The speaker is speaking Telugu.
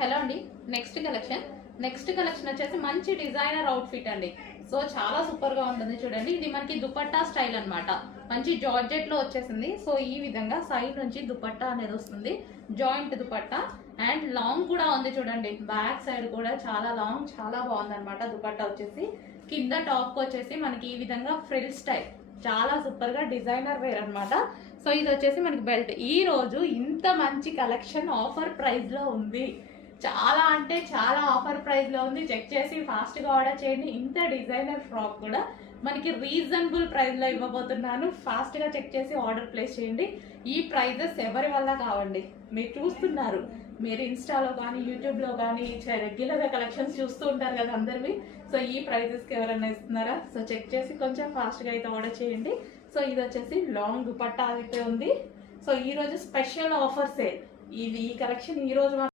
హలో అండి. నెక్స్ట్ కలెక్షన్ వచ్చేసి మంచి డిజైనర్ అవుట్ఫిట్ అండి. సో చాలా సూపర్ గా ఉంటుంది చూడండి. ఇది మనకి దుపట్టా స్టైల్ అన్నమాట. మంచి జార్జెట్ లో వచ్చేసింది. సో ఈ విధంగా సైడ్ నుంచి దుపట్టా అనేది వస్తుంది, జాయింట్ దుపట్టా అండ్ లాంగ్ కూడా ఉంది చూడండి. బ్యాక్ సైడ్ కూడా చాలా లాంగ్, చాలా బాగుంది అనమాట. దుపట్టా వచ్చేసి కింద టాప్ వచ్చేసి మనకి ఈ విధంగా ఫ్రిల్ స్టైల్, చాలా సూపర్ గా డిజైనర్ వేర్ అనమాట. సో ఇది వచ్చేసి మనకి బెల్ట్. ఈ రోజు ఇంత మంచి కలెక్షన్ ఆఫర్ ప్రైస్ లో ఉంది. చాలా అంటే చాలా ఆఫర్ ప్రైస్ లో ఉంది. చెక్ చేసి ఫాస్ట్ గా ఆర్డర్ చేయండి. ఇంత డిజైనర్ ఫ్రాక్ కూడా మనకి రీజనబుల్ ప్రైస్ లో ఇవ్వబోతున్నాను. ఫాస్ట్ గా చెక్ చేసి ఆర్డర్ ప్లేస్ చేయండి. ఈ ప్రైజెస్ ఎవరి వల్ల కావండి, మీరు చూస్తున్నారు. మీరు ఇన్స్టాలో కానీ యూట్యూబ్ లో కానీ రెగ్యులర్ గా కలెక్షన్స్ చూస్తూ ఉంటారు కదా అందరివి. సో ఈ ప్రైజెస్ కి ఎవరైనా ఇస్తున్నారా? సో చెక్ చేసి కొంచెం ఫాస్ట్ గా అయితే ఆర్డర్ చేయండి. సో ఇది వచ్చేసి లాంగ్ దుపట్టా అయితే ఉంది. సో ఈ రోజు స్పెషల్ ఆఫర్ సేల్. ఈ కలెక్షన్ ఈ రోజు